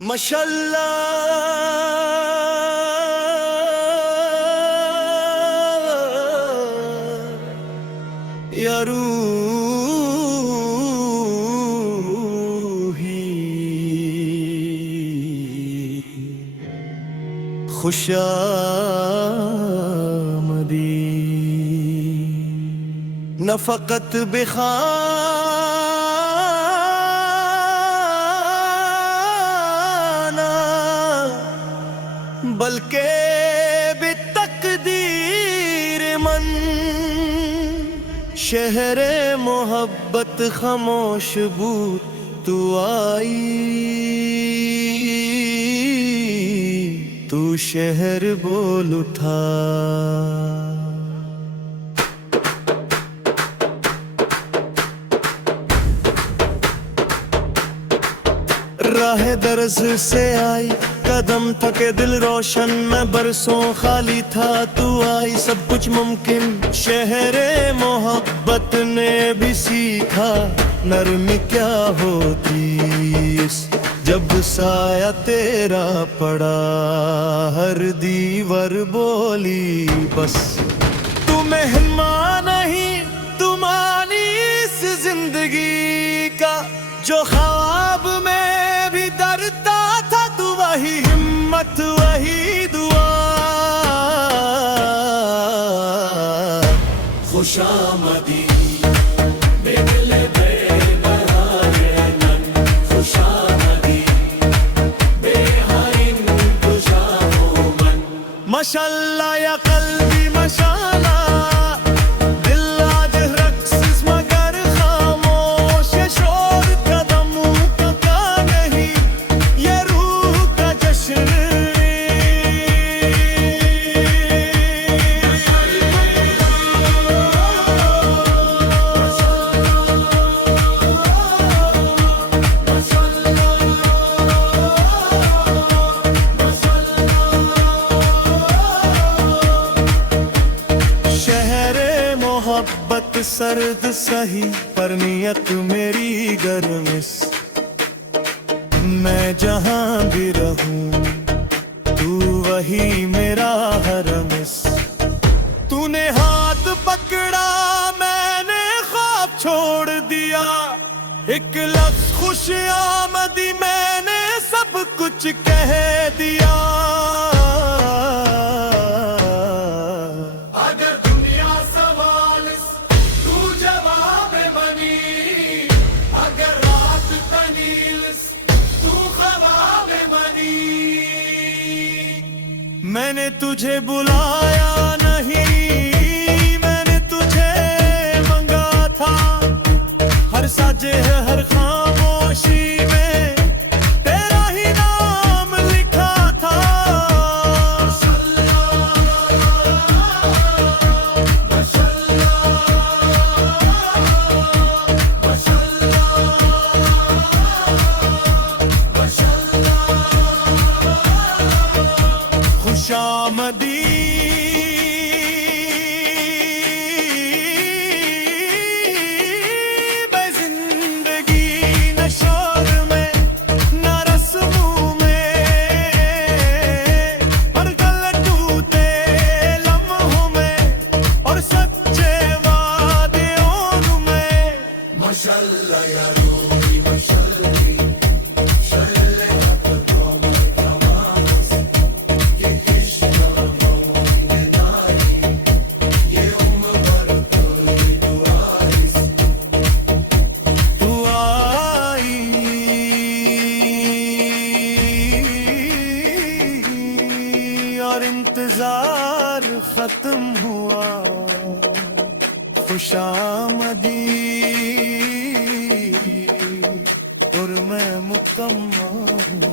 माशाअल्लाह या रूही खुशामदी न फ़क़त बिखाना बल्कि बितक़दीर मन शहरे मोहब्बत खामोश बूद तू आई, तू शहर बोल उठा। राह दर्ज से आई कदम थके दिल रोशन, मैं बरसों खाली था तू आई, सब कुछ मुमकिन शहरे मोहब्बत ने भी सीखा। नरमी क्या होती इस जब साया तेरा पड़ा, हर दीवार बोली बस तू मेहमान नहीं, तू मानी इस जिंदगी का जो ख्वाब में भी डरता था। तू वही हिम्मत वही दुआ, खुशामदी माशाअल्लाह या कल्बी माशाअल्लाह, दिल आज रक्स मगर खामोश, ये शोर कदमों का नहीं, ये रूह का जश्न। मोहब्बत सर्द सही पर नियत मेरी गर्मिश, मैं जहां भी रहूं तू वही मेरा हरमिस। तूने हाथ पकड़ा मैंने ख्वाब छोड़ दिया, एक लफ्ज खुशामदी मैंने सब कुछ कह दिया। मैंने तुझे बुलाया नहीं, मैंने तुझे मंगा था, हर साजे है हर खामोशी में तेरा ही नाम लिखा था। खुशामदी बेजिंदगी न शोर में न रस्मों में, पर गल टूटे लम्हों में और सच्चे वादों में। माशाअल्लाह या रूही माशाअल्लाह और इंतजार खत्म हुआ, खुशामदी और मैं मुकम्मल।